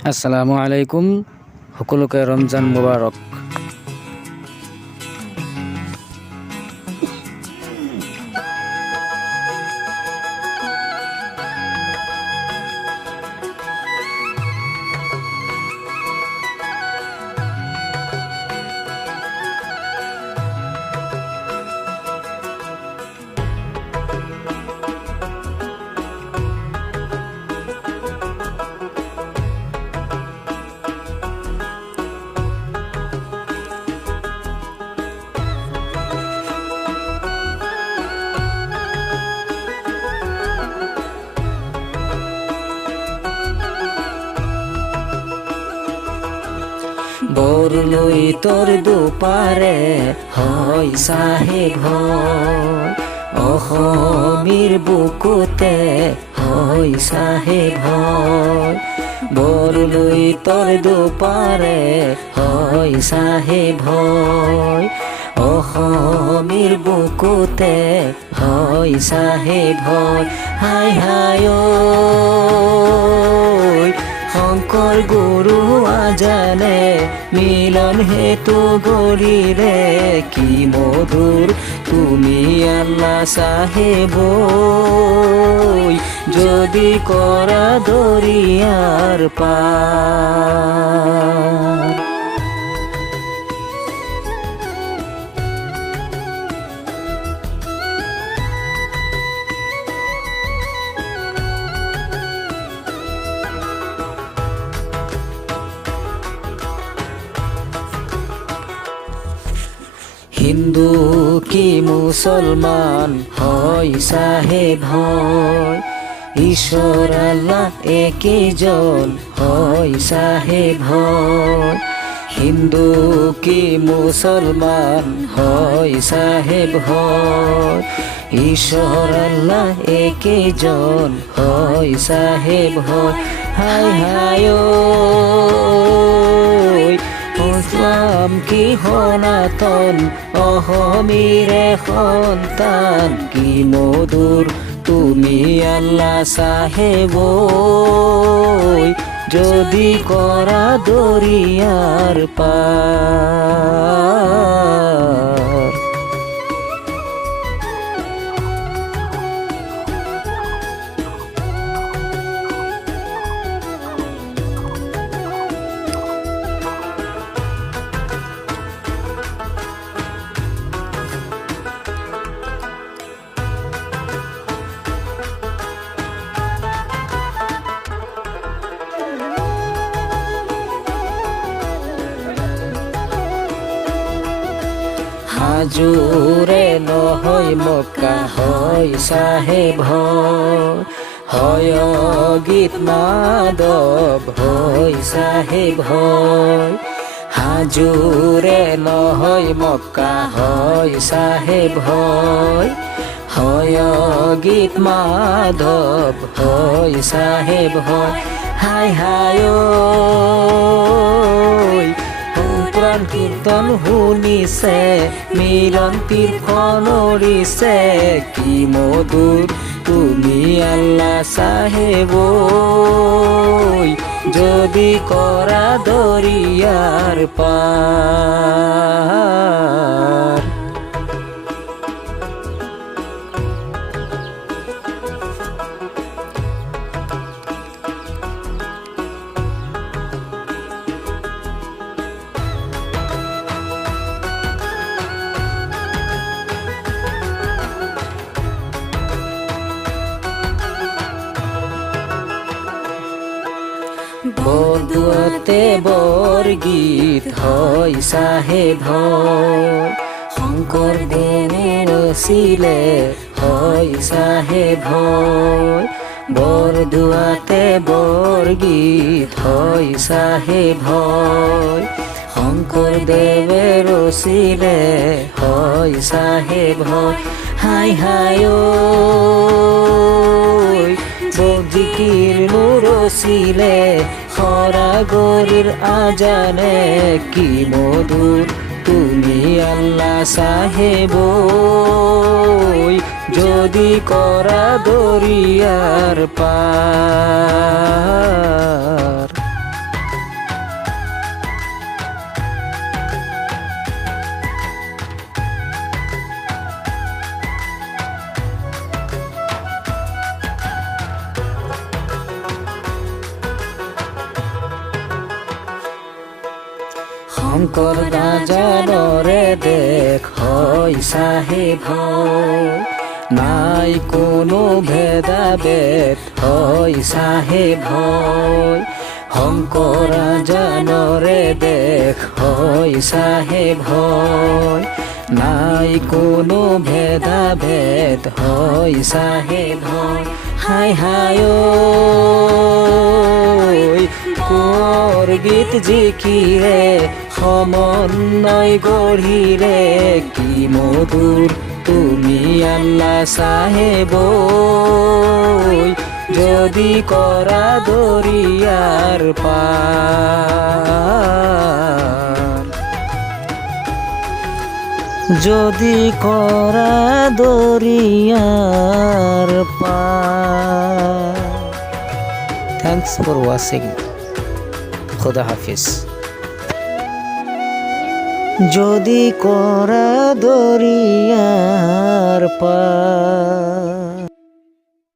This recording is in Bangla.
আসসালামু আলাইকুম সকলোকে ৰমজান মুবাৰক বরলই তোর দুপারে, হয় সাহেব অসমীর বুকুতে, হয় সাহেব বরলই তোর দুপারে, হয় সাহেব অসমীর বুকুতে, হয় সাহেব হাই হায়। শংকৰ গুৰু মিলন হেতু গৰিৰে কি মধুৰ তুমি আল্লাহ সাহেব যদি কৰা দৰিয়াৰ পাৰ হিন্দু কি মুসলমান হয় সাহেব হয় ঈশ্বর আল্লাহ একই জন হয় সাহেব হয় হিন্দু কি মুসলমান হয় সাহেব হয় ঈশ্বর আল্লাহ একই জন হয় সাহেব হয় হায় হায় ইসলাম কি সনাতন অসমীৰে সন্তান কি মধুৰ তুমি আল্লাহ চাহেব যদি কৰা দৰিয়াৰ পাৰ হাজুৰে নহয় মক্কা, হয় চাহেব হয় গীত মাধৱ হয় চাহেব হয়। হাজুৰে নহয় মক্কা, হয় চাহেব হয় হয় গীত মাধৱ হয় চাহেব হয়। হাই হায় ঐ। কীর্তন শুনিছে, মিলন তীৰ্থ নৰিছে কি মধুৰ তুমি আল্লাহ চাহেব যদি কৰা দৰিয়াৰ পাৰ বন্ধুতে বৰগীত হয় চাহেব হয় শংকৰ দেনে ৰচিলে হয় চাহেব বৰদুৱাতে বৰগীত হয় চাহেব শংকৰদেৱে ৰচিলে হয় চাহেব হাই হাই ঐ বজিকির নুরসিলে খরাগরির আজানে কি মধুর? তুমি আল্লাহ সাহেব যদি করা দরিয়ার পার। শঙ্কর রাজানরে দেখ, হয় সাহেব। নাই কোনো ভেদাভেদ, হয় সাহেব। শঙ্কৰ জানৰে দেখ, হয় চাহেব হয় নাই কোনো ভেদাভেদ, হয় চাহেব হয় হাই হাই কোঁৱৰ গীত জিকিৰে সমন্বয় গঢ়িৰে কি মধুৰ তুমি আল্লাহ চাহেব যদি করা দরিয়ার পার। যদি করা দরিয়ার পার। থ্যাংকস ফর ওয়াচিং খোদা হাফিজ। যদি করা দরিয়ার পার।